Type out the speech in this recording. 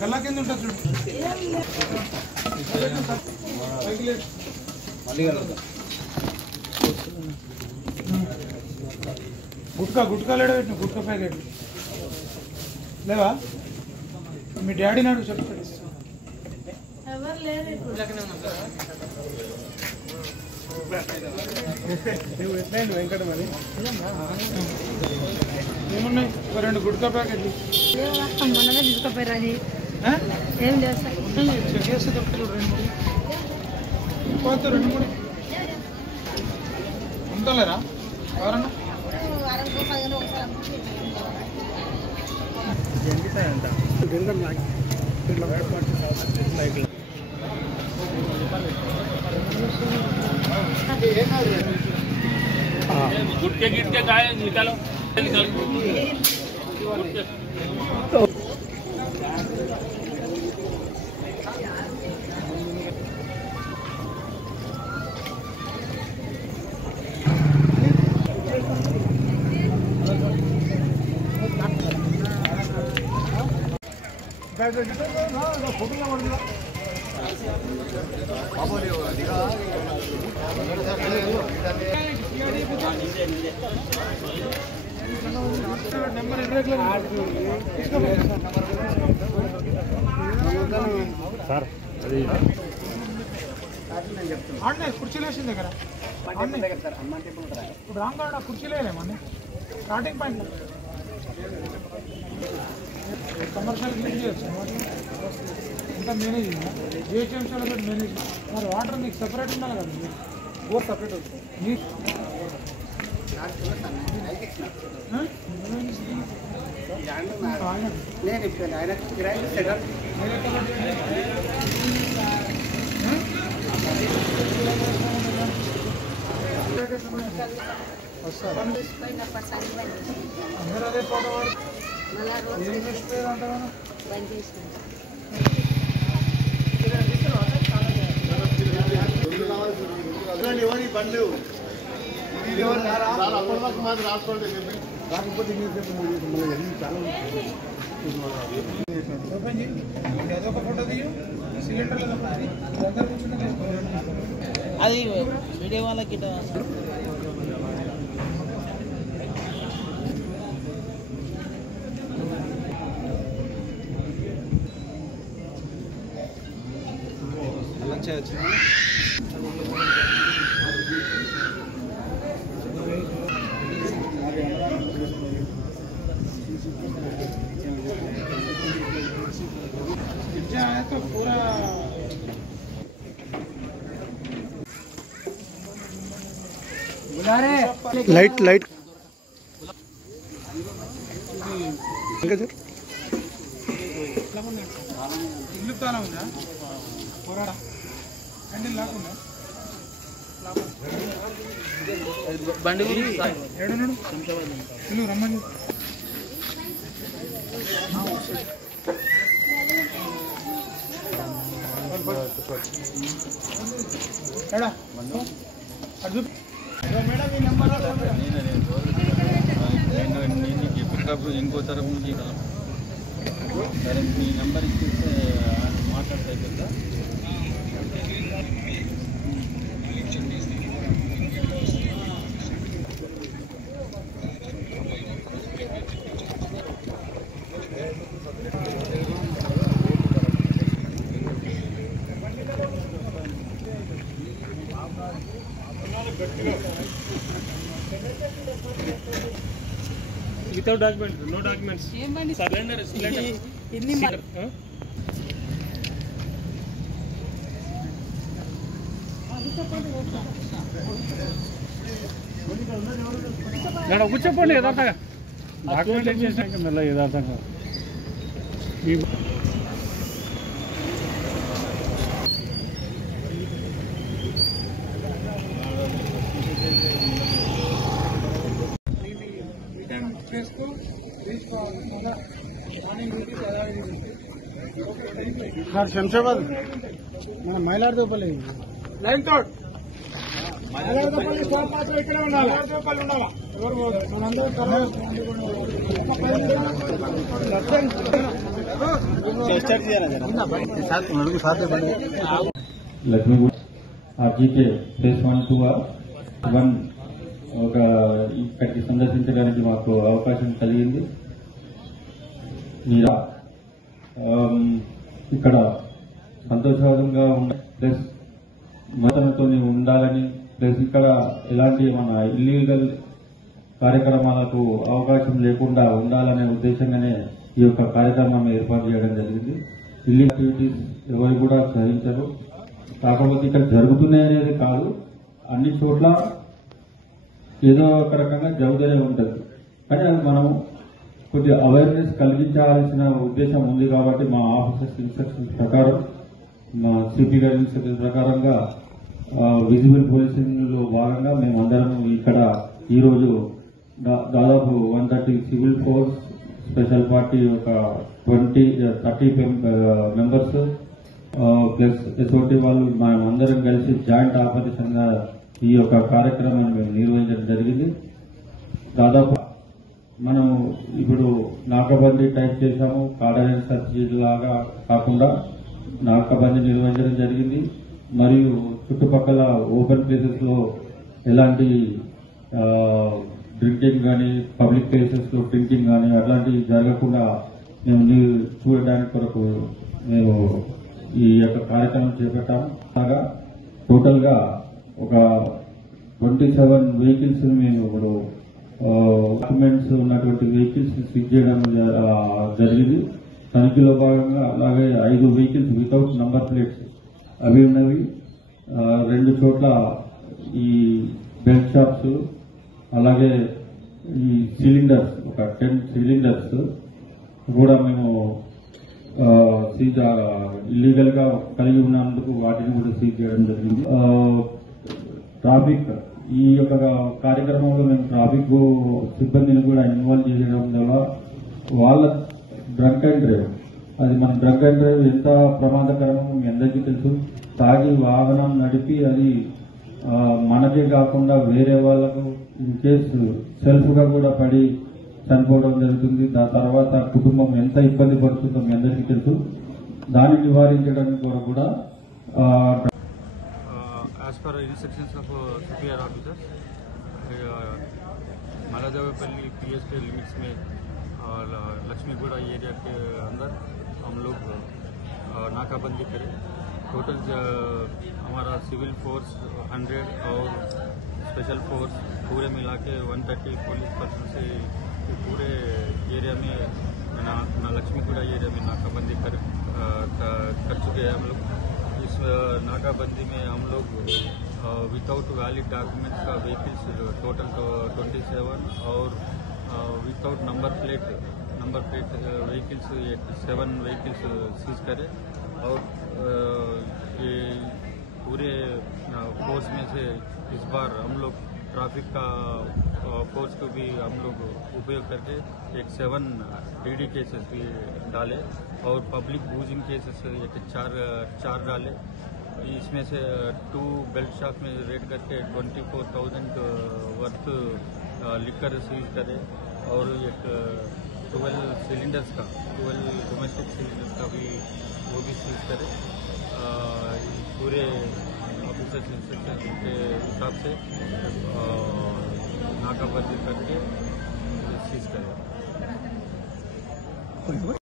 గల్లా కింద ఉంటుంది చూడు గుట్కా లేడ పెట్టిన గుట్కా ప్యాకెట్ లేవా మీ డాడీ నాడు చెప్తాడు వెంకట మరి ఏమున్నాయి రెండు గుట్కా ప్యాకెట్లు మొన్ననే తీసుకుపోయారు అది ఏం చేస్తే తప్పులు రెండు మూడు ఉంటలేరా ఎవరన్నా गुटके गिटके काय निकालो సార్ ఆడనే కుర్చీలు వేసిన దగ్గర ఇప్పుడు రాంగా కుర్చీలు వేయలేమని స్టార్టింగ్ పాయింట్ కమర్షియల్ క్లీన్ చేయొచ్చు ఇంకా మేనేజ్ జిహెచ్ఎంసీలో పెట్టి మేనేజ్ మరి వాటర్ మీకు సెపరేట్ ఉండాలి కదా బోర్ సపరేట్ వస్తుంది నేను ఇప్పుడు ఆయన కిరాయి సెటల్ అందరూ అదే పోవడం బండ్లు రాసుకోండి రాకపోతే ఒక ఫోటో తీయు సిలిండర్లో అది వీడియో వాళ్ళకి तो पूरा लाइट लाइट ఇల్లు తానా ఉందా పోరాడా హ్యాండిల్ లాకుండా బండి ఏడున్నాడు ఇల్లు రమ్మని ఎడా అడు మేడం ఈ నెంబర్ నేను చెప్పేటప్పుడు ఇంకో తరపు నుంచి సరే మీ నెంబర్ ఇచ్చేస్తే మాట్లాడతాయి కదా without document no documents cylinder ఇన్ని కూర్చోపోండి యథార్థంగా డాక్యుమెంట్ చేసాక మళ్ళీ యథార్థంగా శంషాబాద్ మన మైలార్దేపల్లి లైన్ తోడ్ మైలార్దేపల్లి స్టాప్ మాత్రం ఇక్కడే ఉండాలి మైలార్దేపల్లి ఉండాలా ఎవరు మనందరూ లక్ష్మీగూడ ఆర్జీకే ఫేజ్ 1 ఒక ఇక్కడికి సందర్శించడానికి మాకు అవకాశం కలిగింది. మీరా ఇక్కడ సంతోషంగా ఉన్న ప్లస్ నూతనతో ఉండాలని, ప్లస్ ఇక్కడ ఎలాంటి మన ఇల్లీగల్ కార్యక్రమాలకు అవకాశం లేకుండా ఉండాలనే ఉద్దేశంగానే ఈ యొక్క కార్యక్రమాన్ని ఏర్పాటు చేయడం జరిగింది. ఇల్లీగల్ యాక్టివిటీస్ ఎవరు కూడా సహించరు. కాకపోతే ఇక్కడ జరుగుతున్నాయి అనేది కాదు, అన్ని చోట్ల ఏదో ఒక రకంగా జరుగుతూనే ఉంటుంది. కానీ అది మనం కొద్దిగా అవేర్నెస్ కలిగించాల్సిన ఉద్దేశం ఉంది. కాబట్టి మా ఆఫీసర్స్ ఇన్స్ట్రక్షన్స్ ప్రకారం, మా సిపి గారి ఇన్స్ట్రక్షన్స్ ప్రకారంగా విజిబుల్ పోలీసింగ్ లో భాగంగా మేమందరం ఇక్కడ ఈరోజు దాదాపు 130 సివిల్ ఫోర్స్, స్పెషల్ పార్టీ ఒక 30 మెంబర్స్ ప్లస్ ఎస్ఓటీ వాళ్ళు మేమందరం కలిసి జాయింట్ ఆపరేషన్ గా ఈ యొక్క కార్యక్రమాన్ని మేము నిర్వహించడం జరిగింది. దాదాపు మనం ఇప్పుడు నాకాబందీ టైప్ చేశాము. కార్డనెన్స్ సర్చ్ లాగా కాకుండా నాకాబందీ నిర్వహించడం జరిగింది. మరియు చుట్టుపక్కల ఓపెన్ ప్లేసెస్ లో ఎలాంటి డ్రింకింగ్ కానీ, పబ్లిక్ ప్లేసెస్ లో డ్రింకింగ్ కానీ అట్లాంటివి జరగకుండా మేము చూడడానికి కొరకు మేము ఈ యొక్క కార్యక్రమం చేపట్టాము. అలాగా టోటల్ గా ఒక 27 వెహికల్స్ మేము ఇప్పుడు డాక్యుమెంట్స్ ఉన్నటువంటి వెహికల్స్ సీజ్ చేయడం జరిగింది. తనిఖీలో భాగంగా అలాగే 5 వెహికల్స్ వితౌట్ నంబర్ ప్లేట్స్ అవి ఉన్నవి. 2 చోట్ల ఈ బెల్ట్ షాప్స్, అలాగే ఈ సిలిండర్స్ ఒక 10 సిలిండర్స్ కూడా మేము సీజ్ ఇల్లీగల్ గా కలిగి ఉన్నందుకు వాటిని కూడా సీజ్ చేయడం జరిగింది. ట్రాఫిక్ ఈ యొక్క కార్యక్రమంలో మేము ట్రాఫిక్ సిబ్బందిని కూడా ఇన్వాల్వ్ చేయడం వల్ల వాళ్ళ డ్రంక్ అండ్ డ్రైవ్, అది మన డ్రంక్ అండ్ డ్రైవ్ ఎంత ప్రమాదకరమో మీ అందరికీ తెలుసు. తాగి వాహనం నడిపి అది మనకే కాకుండా వేరే వాళ్లకు ఇన్ కేసు సెల్ఫ్ గా కూడా పడి చనిపోవడం జరుగుతుంది. దాని తర్వాత కుటుంబం ఎంత ఇబ్బంది పడుతుందో మీ అందరికీ తెలుసు. దాన్ని నివారించడానికి కూడా as per instructions of CPR officers, मालादेवपल्ली PSK limits में लक्ष्मीगुड़ा एरिया के अंदर हम लोग नाकाबंदी करें. टोटल हमारा सिविल फोर्स 100 और स्पेशल फोर्स पूरे मिला के 130 पुलिस पर्सन से पूरे एरिया में लक्ष्मीगुड़ा एरिया में नाकाबंदी कर चुके हैं हम लोग. इस नाकाबंदी में हम लोग विदाउट वैलिड डॉक्यूमेंट्स का व्हीकल्स टोटल 27 और without number plate vehicles 7 vehicles seize करें. और ये पूरे फोर्स में से इस बार हम लोग ट्रैफिक का फोर्स को भी हम लोग उपयोग करके 7 DD केसेस भी डाले और पब्लिक बूजिंग केसेस 4 डाले. इसमें से 2 बेल्ट शॉप में रेड करके 24,000 वर्थ लिकर सीज करे और एक 12 सिलेंडर्स का 12 डोमेस्टिक सिलेंडर्स का भी वो भी सीज करे. पूरे ऑफिसर्स इंस्ट्रक्शन के हिसाब से नाकाबंदी करके सीज करें.